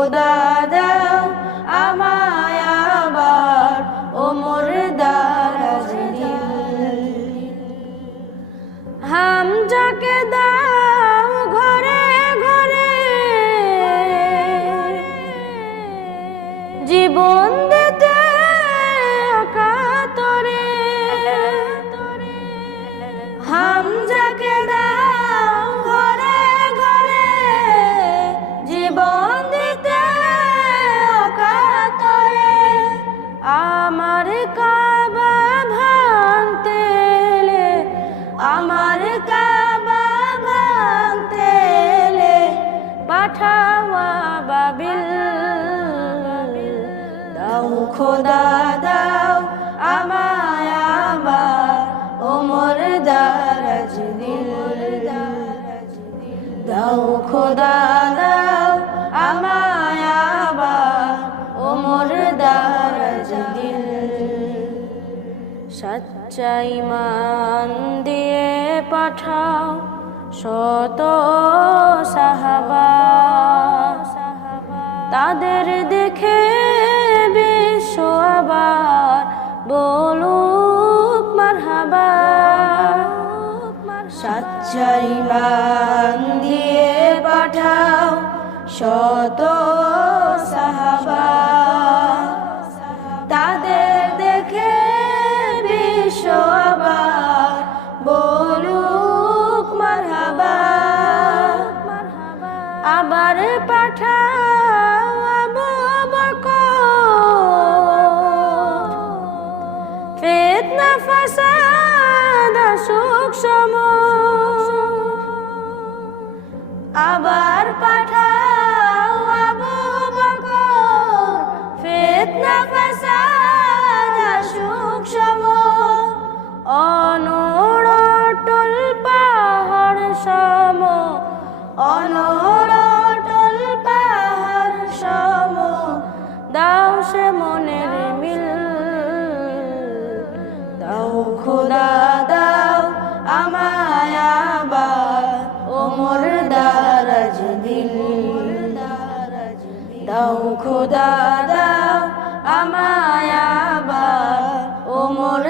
খোদা দাও আমায় আবার ওমর দারাজ দিল। হামজাকে দাও খোদা দাও আমায় আবার ওমর দারাজ দিল দাও খোদা দাও আমায় আবার ওমর দারাজ দিল সচ্চাই মান দিয়ে পাঠাও শত সাহাবা, তাদের দেখে বলুক মারহাবা সচ্চাই মান দিয়ে পাঠাও শত ফিতনা আবার পাঠাও আবু বকর। ফিতনা, ফাসাদ পাহাড় সম অনড়টল পাহাড় সম দাও সে মনের ওমর দারাজ দিল। দাও খোদা দাও আমায় আবার। ও দারাজ